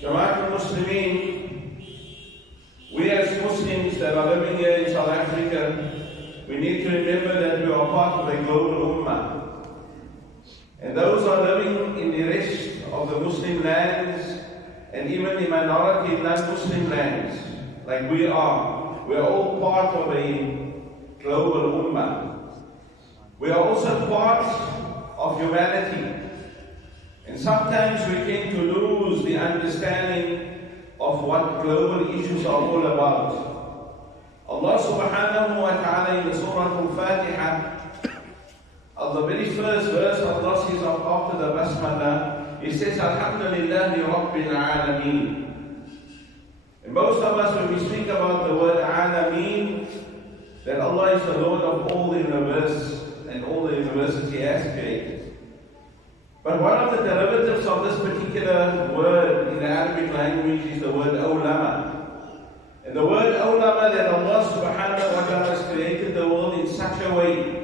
Jama'at al-Muslimin, we as Muslims that are living here in South Africa, we need to remember that we are part of a global ummah. And those are living in the rest of the Muslim lands and even the minority non-Muslim lands, like we are. We are all part of a global ummah. We are also part of humanity. And sometimes we tend to lose the understanding of what global issues are all about. Allah subhanahu wa ta'ala in the Surah Al-Fatiha, the very first verse Allah says after the Basmala, He says, Alhamdulillahi Rabbil Alameen. And most of us, when we speak about the word Alameen, that Allah is the Lord of all the universe and all the universes He has created. But one of the derivatives of this particular word in the Arabic language is the word awlama. And the word awlama, that Allah subhanahu wa ta'ala has created the world in such a way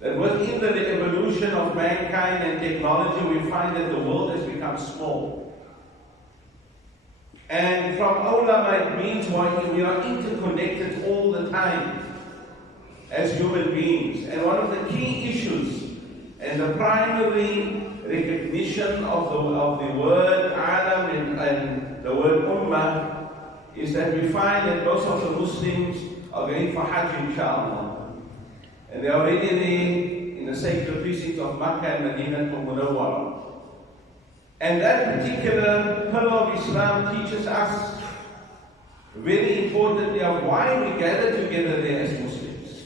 that within the evolution of mankind and technology, we find that the world has become small. And from awlama, it means we are interconnected all the time as human beings. And one of the key issues and the primary recognition of the word alam and the word ummah is that we find that most of the Muslims are going for Hajj, inshallah. And they are already there in the sacred precincts of Makkah and Medina Munawwara. And that particular pillar of Islam teaches us very importantly of why we gather together there as Muslims.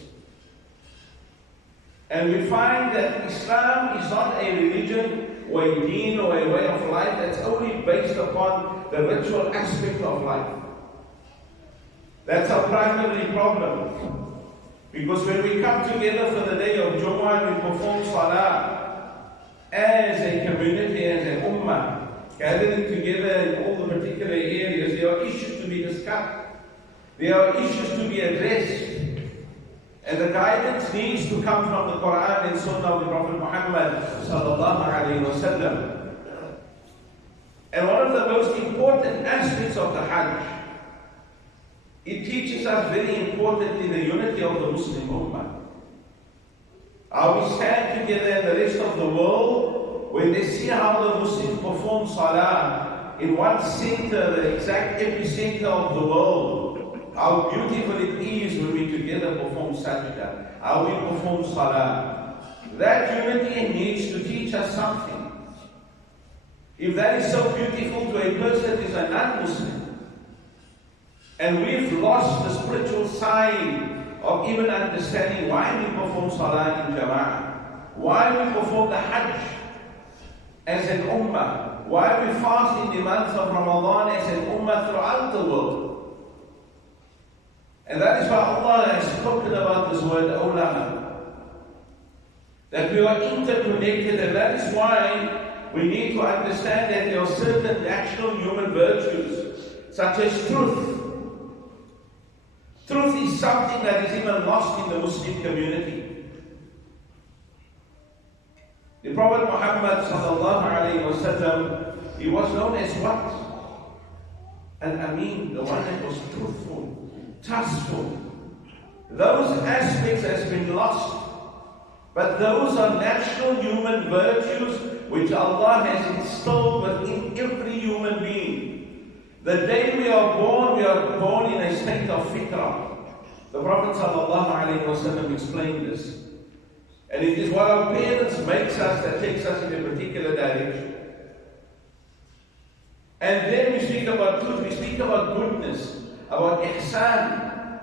And we find that Islam is not a religion or a deen or a way of life that's only based upon the ritual aspect of life. That's our primary problem. Because when we come together for the day of Jumu'ah and we perform Salah as a community, as a ummah, gathering together in all the particular areas, there are issues to be discussed. There are issues to be addressed. And the guidance needs to come from the Quran and Sunnah of the Prophet Muhammad sallallahu alayhi wa sallam. And one of the most important aspects of the Hajj, it teaches us very importantly the unity of the Muslim Ummah. How we stand together in the rest of the world, when they see how the Muslims perform Salah in one center, the exact epicenter of the world, how beautiful it is when we together perform sajda, how we perform salah. That unity needs to teach us something. If that is so beautiful to a person that is a non-Muslim, and we've lost the spiritual side of even understanding why we perform salah in jama'ah, why we perform the hajj as an ummah, why we fast in the month of Ramadan as an ummah throughout the world. And that is why Allah has spoken about this word awlama. That we are interconnected, and that is why we need to understand that there are certain natural human virtues, such as truth. Truth is something that is even lost in the Muslim community. The Prophet Muhammad sallallahu alayhi wa sallam, he was known as what? Al-Amin, the one that was truthful, trustful. Those aspects has been lost. But those are natural human virtues which Allah has installed within every human being. The day we are born in a state of fitrah. The Prophet ﷺ explained this. And it is what our parents makes us that takes us in a particular direction. And then we speak about truth, we speak about goodness, about ihsan.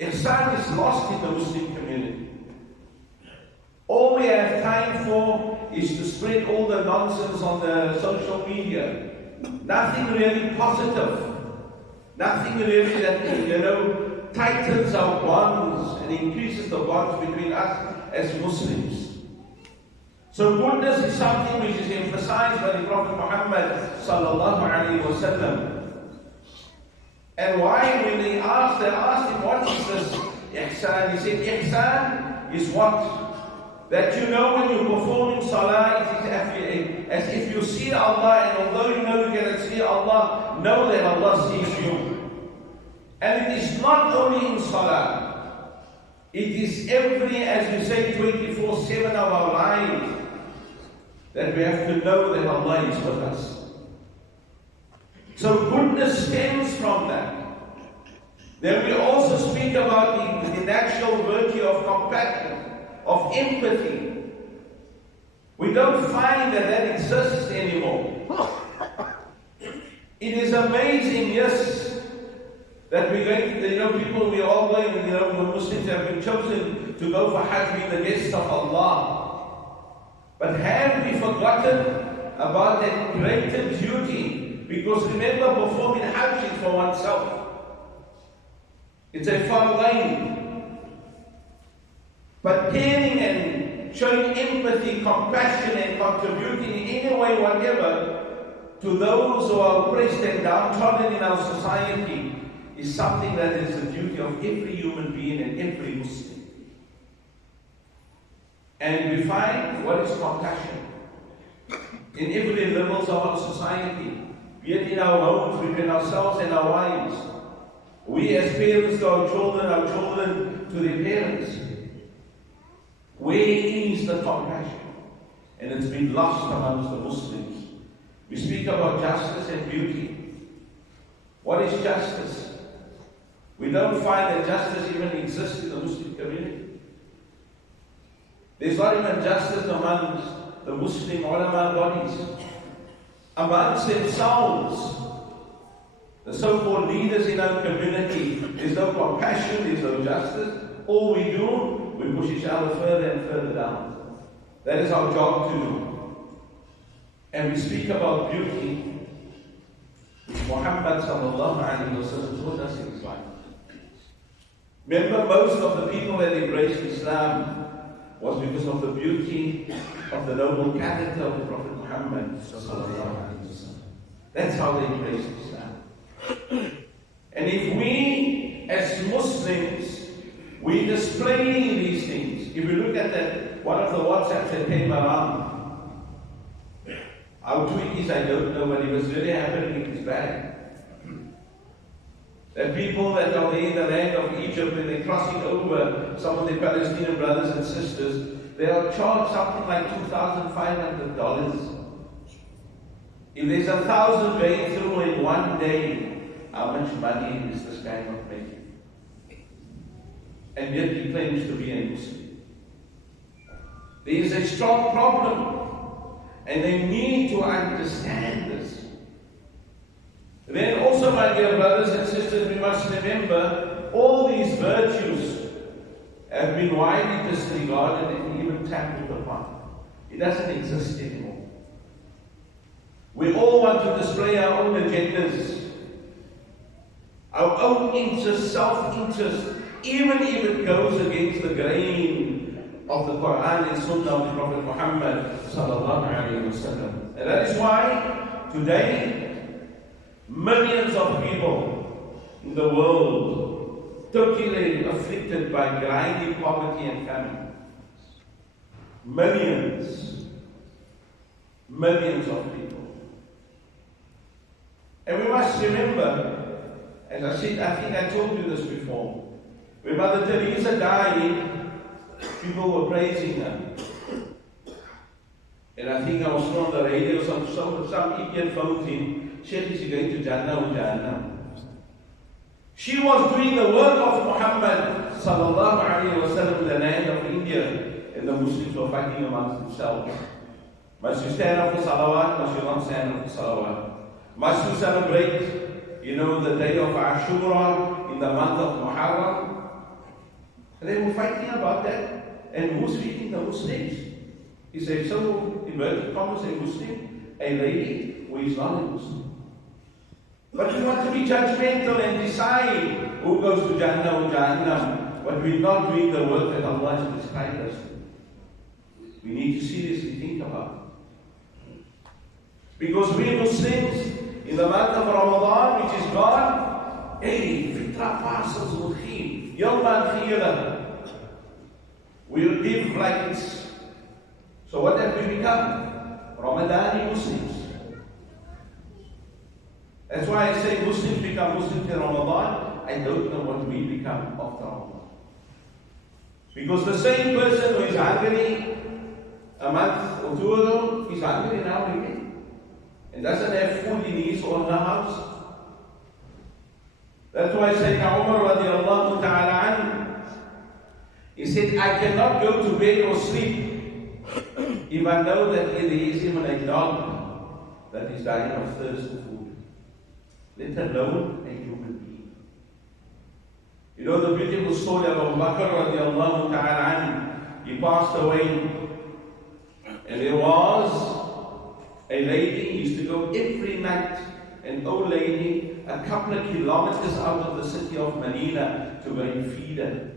Ihsan is lost in the Muslim community. All we have time for is to spread all the nonsense on the social media. Nothing really positive. Nothing really that, tightens our bonds and increases the bonds between us as Muslims. So goodness is something which is emphasized by the Prophet Muhammad sallallahu alaihi wasallam. And why, when they asked him, what is this ihsan? He said, ihsan is what? That when you're performing salah, it is as if you see Allah, and although you know you cannot see Allah, know that Allah sees you. And it is not only in Salah, it is every, as we say, 24/7 of our lives, that we have to know that Allah is with us. So goodness stems from that. Then we also speak about the natural virtue of compassion, of empathy. We don't find that that exists anymore. It is amazing, yes, that we're going to, people, we're all going, the Muslims have been chosen to go for Hajj, being the guests of Allah. But have we forgotten about that greater duty? Because remember, performing Hajj is for oneself. It's a fardain. But caring and showing empathy, compassion, and contributing in any way, whatever, to those who are oppressed and downtrodden in our society is something that is the duty of every human being and every Muslim. And we find what is compassion in every levels of our society, be it in our homes, between ourselves and our wives. We as parents to our children to their parents. Where is the compassion? And it's been lost amongst the Muslims. We speak about justice and beauty. What is justice? We don't find that justice even exists in the Muslim community. There's not even justice amongst the Muslim ulama bodies. Amongst themselves, the so-called leaders in our community, there's no compassion, there's no justice. All we do, we push each other further and further down. That is our job to do. And we speak about beauty, which Muhammad sallallahu alaihi wasallam taught us in his life. Remember, most of the people that embraced Islam was because of the beauty of the noble character of the Prophet Muhammad sallallahu alaihi wasallam. That's how they embraced Islam. And if we, as Muslims, we display these things. If you look at that, one of the WhatsApps that came around, our tweeties, I don't know, but it was really happening in his bag. That people that are there in the land of Egypt, when they're crossing over some of their Palestinian brothers and sisters, they are charged something like $2,500. If there's 1,000 going through in one day, how much money is this guy not making? And yet he claims to be a Muslim. There is a strong problem, and they need to understand this. Then also, my dear brothers and sisters, we must remember all these virtues have been widely disregarded and even trampled upon. It doesn't exist anymore. We all want to display our own agendas, our own interest, self-interest, even if it goes against the grain of the Quran and Sunnah of the Prophet Muhammad sallallahu alaihi wasallam. And that is why today millions of people in the world totally afflicted by grinding poverty and famine. Millions of people. And we must remember, as I said, I think I told you this before, when Mother Teresa died, people were praising her. And I think I was on the radio, some idiot phoned in, Sheikh, is going to Jannah or Jahannam? She was doing the work of Muhammad sallallahu alaihi wasallam in the land of India, and the Muslims were fighting amongst themselves. Must you stand up for salawat? Must you not stand up for salawat? Must you celebrate, the day of Ashura in the month of Muharram? They were fighting about that. And who's feeding the Muslims? Is a so inverted commas a Muslim, a lady who is not a Muslim. But we want to be judgmental and decide who goes to Jannah or Jahannam, but we're not doing the work that Allah has prescribed us to. We need to seriously think about it. Because we Muslims, in the month of Ramadan, which is gone, fitra parcels will give. Yawm al-khiyala. We'll give like this. So what have we become? Ramadani Muslims. That's why I say Muslims become Muslims in Ramadan. I don't know what we become after Ramadan. Because the same person who is hungry a month or two ago, he's hungry now again. And doesn't have food in his or her house. That's why Sayyidina Umar radiallahu ta'ala anhu, he said, I cannot go to bed or sleep if I know that there is even a dog that is dying of thirst for food, let alone a human being. You know the beautiful story of Abu Bakr radiallahu ta'ala anhu. He passed away, and there was a lady who used to go every night, an old lady, a couple of kilometers out of the city of Medina to go and feed her.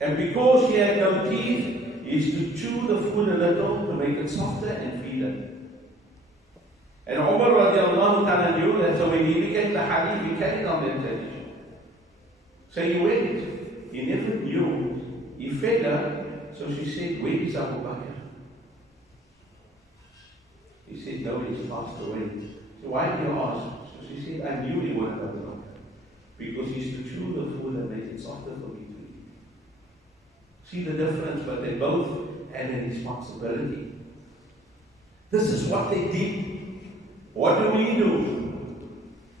And because she had no teeth, he used to chew the food a little to make it softer and feed her. And Umar radiallahu ta'ala knew that, so when he became the Halif, he carried on that tradition. So he went. He never knew. He fed her. So she said, where is Abu Bakr? He said, no, he's passed away. So why did you ask? So she said, I knew he wasn't Abu Bakr. Because he used to chew the food and make it softer for me to eat. See the difference, but they both had a responsibility. This is what they did. What do we do?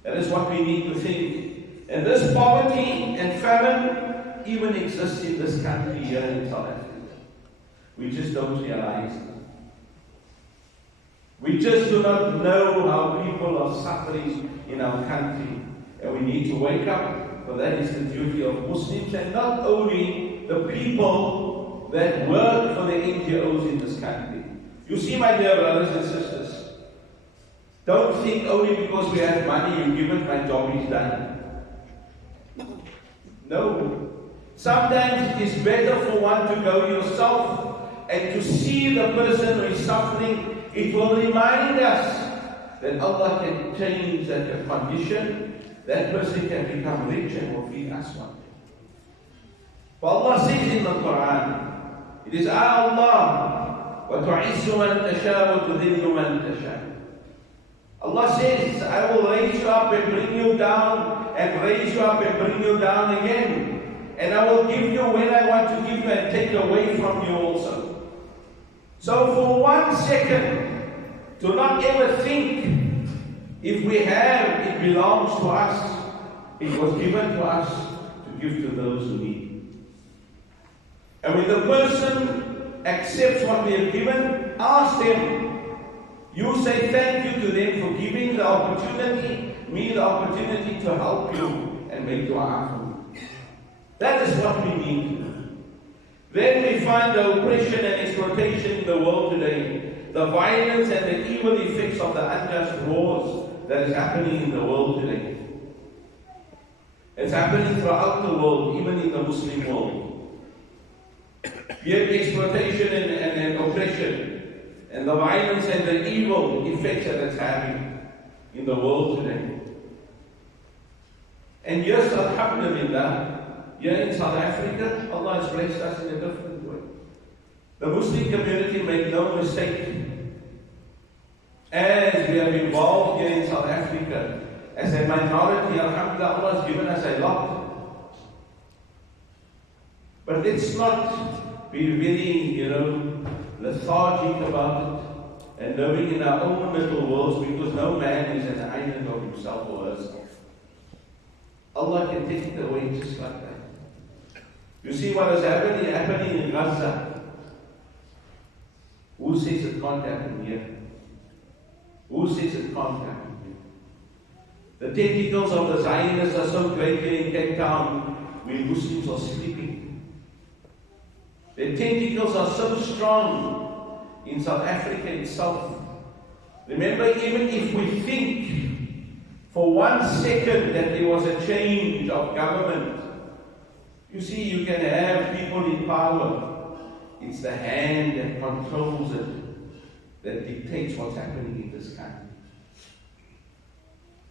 That is what we need to think. And this poverty and famine even exists in this country here in South Africa. We just don't realize it. We just do not know how people are suffering in our country. And we need to wake up, for that is the duty of Muslims, and not only the people that work for the NGOs in this country. You see, my dear brothers and sisters, don't think only because we have money, you give it, my job is done. No. Sometimes it is better for one to go yourself and to see the person who is suffering. It will remind us that Allah can change that condition. That person can become rich and will feed us one day. For Allah says in the Quran, it is Allah, وَتُعِزُّ مَنْ تَشَاءُ وَتُذِلُّ مَنْ تَشَاءُ. Allah says, I will raise you up and bring you down, and raise you up and bring you down again. And I will give you when I want to give you and take away from you also. So for 1 second, do not ever think if we have, it belongs to us. It was given to us to give to those who need. And when the person accepts what we have given, ask them. You say thank you to them for giving the opportunity, me the opportunity to help you and make dua for you. That is what we need. Then we find the oppression and exploitation in the world today, the violence and the evil effects of the unjust wars that is happening in the world today. It's happening throughout the world, even in the Muslim world. We have exploitation and oppression, and the violence and the evil effects that it's having in the world today. And yes, alhamdulillah, here in South Africa, Allah has blessed us in a different way. The Muslim community, make no mistake, as we have involved here in South Africa, as a minority, alhamdulillah, Allah has given us a lot. But let's not be really, lethargic about it and living in our own little worlds, because no man is an island of himself or herself. Allah can take it away just like that. You see what is happening in Gaza. Who says it can't happen here? Who says it can't happen here? The tentacles of the Zionists are so great here in Cape Town when Muslims are sleeping. The tentacles are so strong in South Africa itself. Remember, even if we think for 1 second that there was a change of government, you see, you can have people in power. It's the hand that controls it, that dictates what's happening in this country.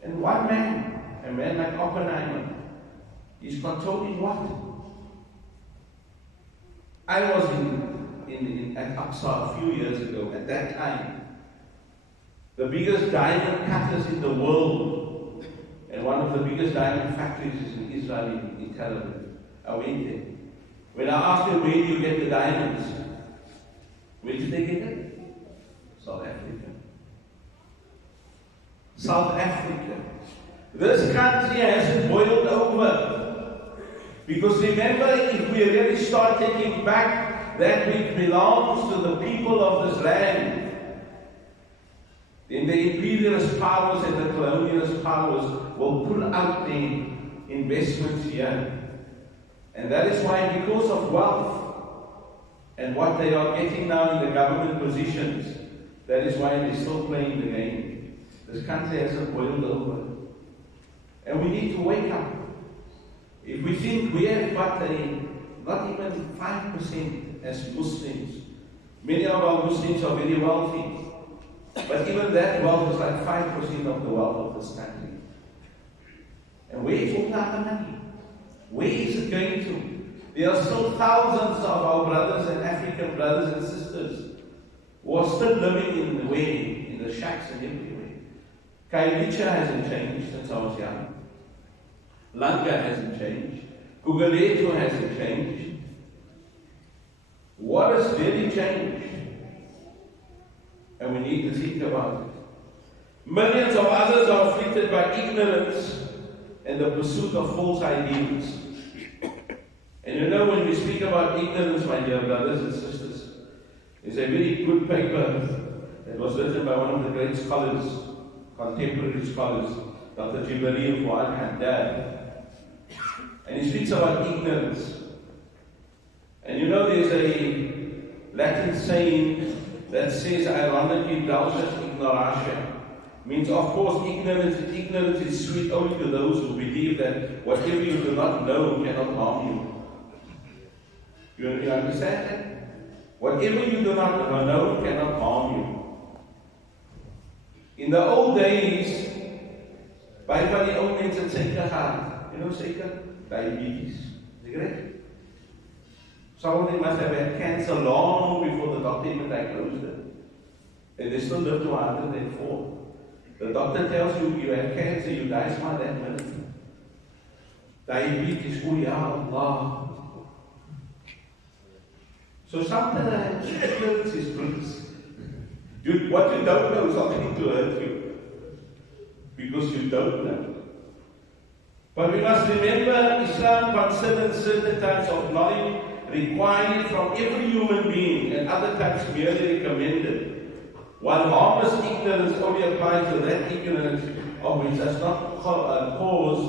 And one man, a man like Oppenheimer, is controlling what? I was in at Aqsa a few years ago. At that time, the biggest diamond cutters in the world, and one of the biggest diamond factories is in Israel, in Tel Aviv. I went there. When I asked them, where do you get the diamonds? Where did they get it? South Africa. South Africa. This country hasn't boiled over. Because remember, if we really start taking back that which belongs to the people of this land, then the imperialist powers and the colonialist powers will pull out their investments here. And that is why, because of wealth and what they are getting now in the government positions, that is why they're still playing the game. This country hasn't boiled over. And we need to wake up. If we think we have got not even 5% as Muslims, many of our Muslims are very wealthy. But even that wealth is like 5% of the wealth of this country. And where is all that money? Where is it going to? There are still thousands of our brothers and African brothers and sisters who are still living in the way, in the shacks and everywhere. Kailicha hasn't changed since I was young. Langa hasn't changed. Guguletu hasn't changed. What has really changed? And we need to think about it. Millions of others are afflicted by ignorance and the pursuit of false ideals. And you know, when we speak about ignorance, my dear brothers and sisters, there's a very good paper that was written by one of the great scholars, contemporary scholars, Dr. Jibreel Fuad Haddad. And he speaks about ignorance. And you know, there's a Latin saying that says, ironically, dulcis ignorantia. Means, of course, ignorance is sweet only to those who believe that whatever you do not know cannot harm you. You understand that? Whatever you do not know cannot harm you. In the old days, by the old men said, seker heart. You know, seker? Diabetes. Is it correct? Some of them must have had cancer long before the doctor even diagnosed it. And they still live to 104. The doctor tells you you have cancer, you die smart that minute. Diabetes, oh ya Allah. So sometimes ignorance is bliss. What you don't know is not going to hurt you. Because you don't know. But we must remember, Islam considers certain types of knowledge required from every human being, and other types merely recommended. While harmless ignorance only applies to that ignorance of which does not cause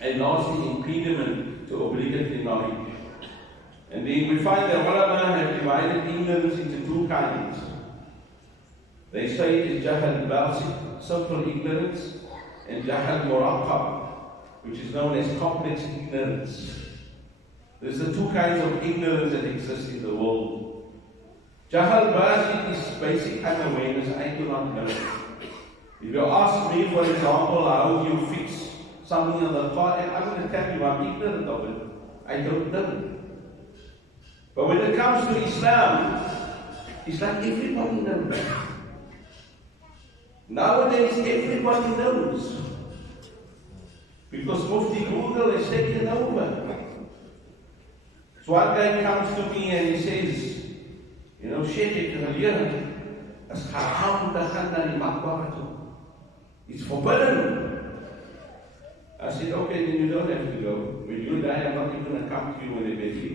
a lasting impediment to obligatory knowledge. And then we find that ulama have divided ignorance into two kinds. They say it is jahal basit, simple ignorance, and jahal muraqqab, which is known as complex ignorance. There's the two kinds of ignorance that exist in the world. Jahal basit is basic unawareness. I do not know. If you ask me, for example, how do you fix something on the car, and I'm going to tell you I'm ignorant of it. I don't know. But when it comes to Islam, it's like everybody knows. Nowadays, everybody knows. Because Mufti Google has taken over. So one guy comes to me and he says, you know, Sheikh, it's haram to khanna li maqbaratu. It's forbidden. I said, okay, then you don't have to go. When you die, I'm not even going to come to you when they beg you.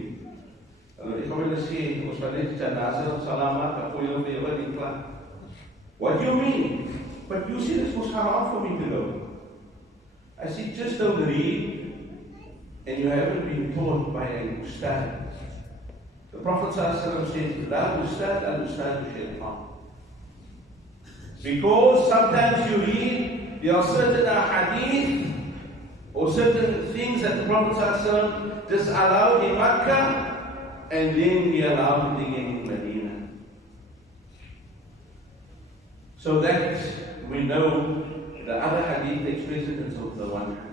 What do you mean? But you said it was haram for me to go. I said, just don't read, and you haven't been taught by an ustad. The Prophet said, La ustad al-ustad shaytan. Because sometimes you read, there are certain hadith or certain things that the Prophet disallowed in Makkah, and then he allowed it again in Medina. So that we know the other hadith takes precedence of the one hadith.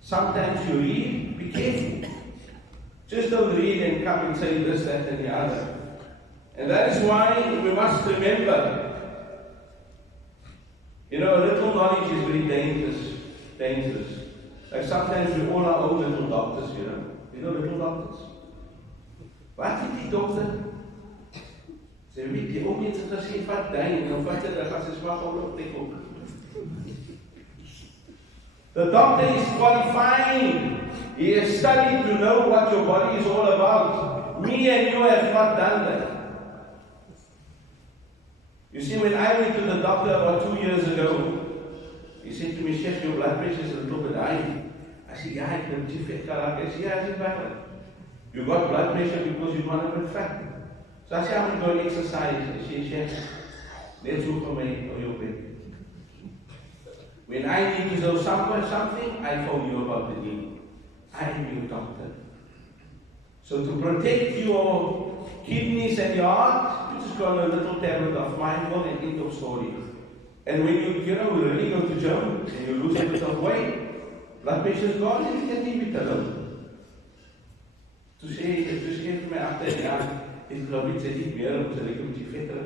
Sometimes you read, be careful. Just don't read and come and say this, that, and the other. And that is why we must remember, a little knowledge is very dangerous. Like sometimes we all our own little doctors, little doctors. Wat het die dokter? Sy weet die ou mense het gesê vat duim en dan vat hy dat as hy smag op die kop. The doctor is qualified. He has studied to know what your body is all about. Me and you have not done that. You see, when I went to the doctor about 2 years ago, he said to me, "Chef, your blood pressure is a little bit high." I said, "Yeah, I can see fat karak." He said, "Yeah, it's better. You got blood pressure because you want to be fat." So I said, "I'm going to go exercise." He said, "Chef, let's go for me or your bed." When I need to know something, I phone you about the need. I am your doctor. So to protect your kidneys and your heart, you just got a little tablet of mindful and end of story. And when you really go to gym and you lose a bit of weight, blood pressure is gone and you can leave it alone. To say to my after it's probably taking me out so they can be fitter.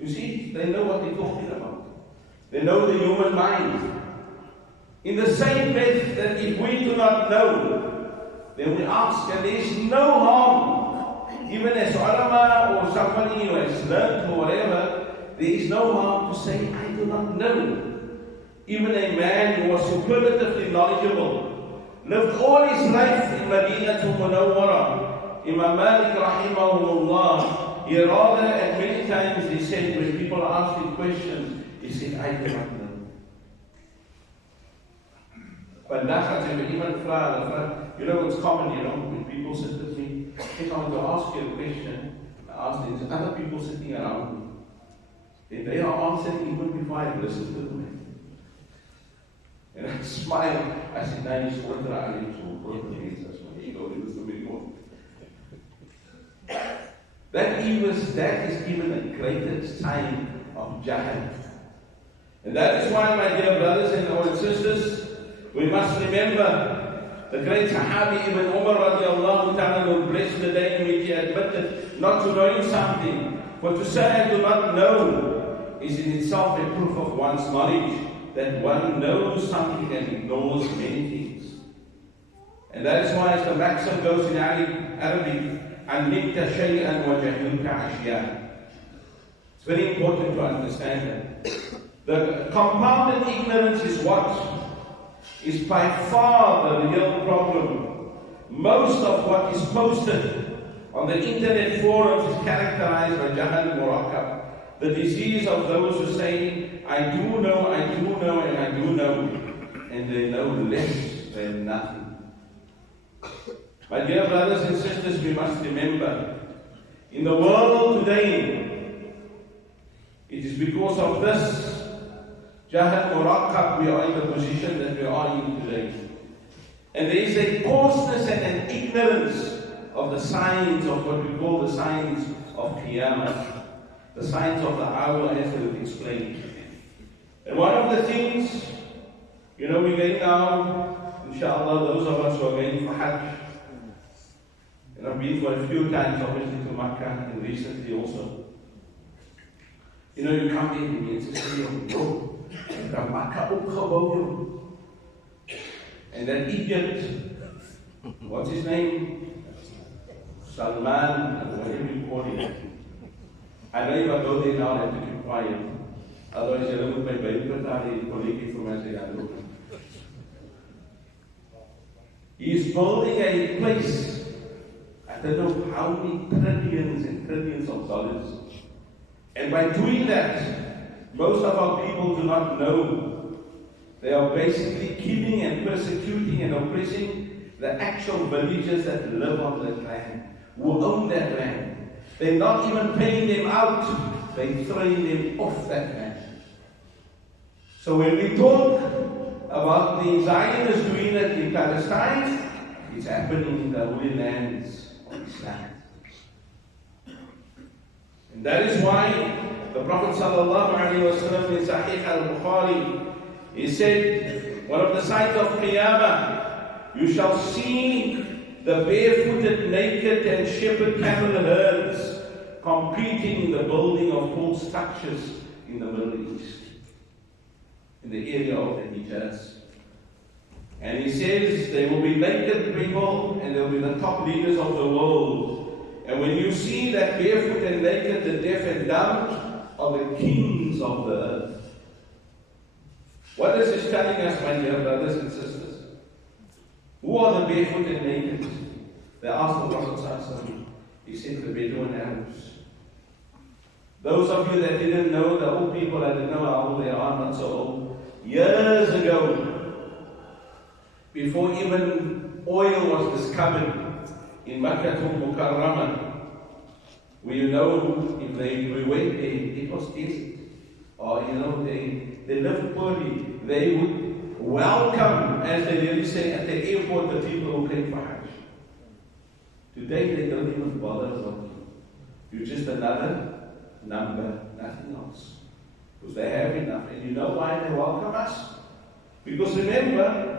You see, they know what they're talking about. They know the human mind. In the same breath that if we do not know, then we ask, and there is no harm, even as ulama or somebody who has learned or whatever, there is no harm to say, "I do not know." Even a man who was superlatively knowledgeable, lived all his life in Madinatul Munawwara, Imam Malik rahimahullah, he rather at many times he said, when people asked him questions, he said, "I do not know." But that's even it's common, when people sit with me, if I want to ask you a question, I ask there's other people sitting around me. If they are answering even before I listen to them. And I smile, I said, "No, he's order I need to work against us." That is even the greatest sign of Jahl. And that is why, my dear brothers and our sisters, we must remember the great Sahabi Ibn Umar radiallahu ta'ala, blessed the day in which he admitted not to knowing something. For to say I do not know is in itself a proof of one's knowledge, that one knows something and ignores many things. And that is why, as the maxim goes in Arabic, عَلِّمْتَ شَيْئًا وَجَهِلْتَ عَشْيًا. It's very important to understand that. The compounded ignorance is what is by far the real problem. Most of what is posted on the internet forums is characterized by Jahl Murakkab, the disease of those who say, "I do know, and I do know," and they know less than nothing. My dear brothers and sisters, we must remember, in the world today, it is because of this Jahl Murakkab we are in the position that we are in today. And there is a coarseness and an ignorance of the signs of what we call the signs of Qiyamah, the signs of the hour, as we will explain. And one of the things, we're going now, inshallah, those of us who are going for Hajj, and I've been for a few times, obviously, to Makkah, and recently also. You come in and you say, and that idiot, what's his name? Salman, whatever you call him. I know if I go there now, I have to keep quiet. Otherwise, I look my baby, but I colleague from my say, he is building a place. I don't know how many trillions and trillions of dollars. And by doing that, most of our people do not know. They are basically killing and persecuting and oppressing the actual villagers that live on that land, who own that land. They're not even paying them out, they're throwing them off that land. So when we talk about the Zionists doing it in Palestine, it's happening in the holy lands of Islam. And that is why the Prophet ﷺ in Sahih al-Bukhari, he said, one of the signs of Qiyamah, you shall see the barefooted, naked, and shepherd camel herds competing in the building of tall structures in the Middle East, in the area of the Hijaz. And he says there will be naked people and there will be the top leaders of the world. And when you see that barefoot and naked, the deaf and dumb are the kings of the earth. What is this telling us, my dear brothers and sisters? Who are the barefoot and naked? They asked the Prophet ﷺ. He said the Bedouin Arabs. Those of you that didn't know, the old people that didn't know how old they are, not so old. Years ago, before even oil was discovered in Makkah al-Mukarramah, we know if we went there, it was desert. Or they lived poorly. They would welcome, as they really say at the airport, the people who came for Hajj. Today they don't even bother about you. You're just another number, nothing else. Because they have enough. And you know why they welcome us? Because remember,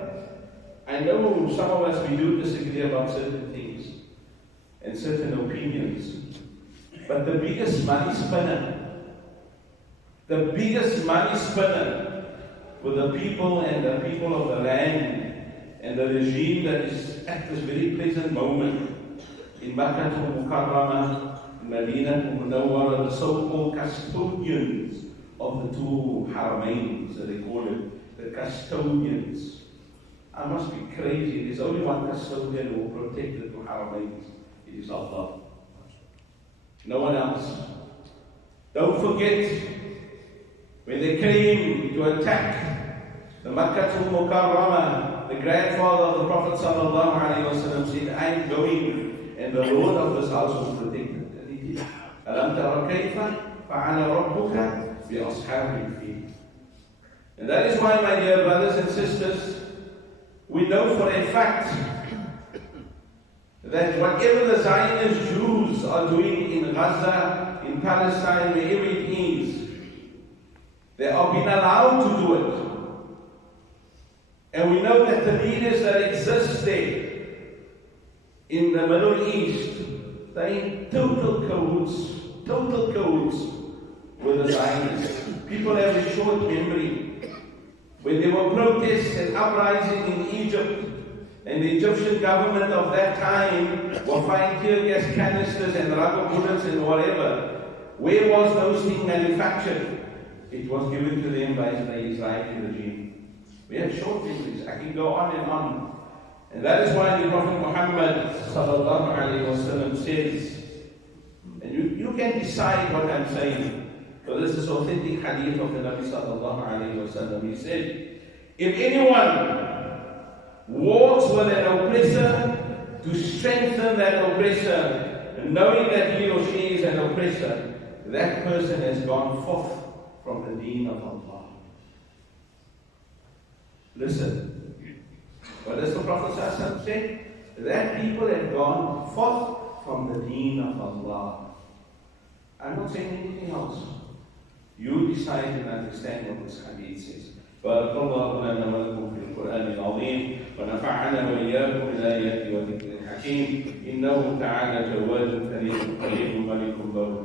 I know some of us, we do disagree about certain things and certain opinions. But the biggest money spinner with the people and the people of the land and the regime that is at this very present moment in Makkah al-Mukarramah, Medina al-Munawwara, the so-called custodians of the two Haramains, as they call it, the custodians. I must be crazy. There's only one custodian who will protect the two Haramains. It is Allah. No one else. Don't forget, when they came to attack the Makkah al-Mukarramah, the grandfather of the Prophet ﷺ said, I am going, and the Lord of this house was protected. And he did. أَلَمْ تَرَ كَيْفَ فَعَلَ رَبُّكَ بِأَصْحَابِ الْفِيلِ. And that is why, my dear brothers and sisters, we know for a fact that whatever the Zionist Jews are doing in Gaza, in Palestine, wherever it is, they are being allowed to do it. And we know that the leaders that exist there in the Middle East, they're in total cahoots with the Zionists. People have a short memory. When there were protests and uprising in Egypt, and the Egyptian government of that time were firing tear gas canisters and rubber bullets and whatever, where was those things manufactured? It was given to them by the Israeli regime. We have short memories. I can go on and on. And that is why the Prophet Muhammad sallallahu alaihi wasallam says, and you can decide what I'm saying, but this is authentic hadith of the Nabi sallallahu alaihi wasallam. He said, if anyone walks with an oppressor to strengthen that oppressor, knowing that he or she is an oppressor, that person has gone forth from the deen of Allah. Listen, what does the Prophet ﷺ say? That people have gone forth from the deen of Allah. I'm not saying anything else. You decide and understand what this hadith says. بارك الله لنا ولكم في القرآن العظيم ونفعنا وإياكم بالآيات والذكر الحكيم إنه تعالى جواد كريم قريب ملك بر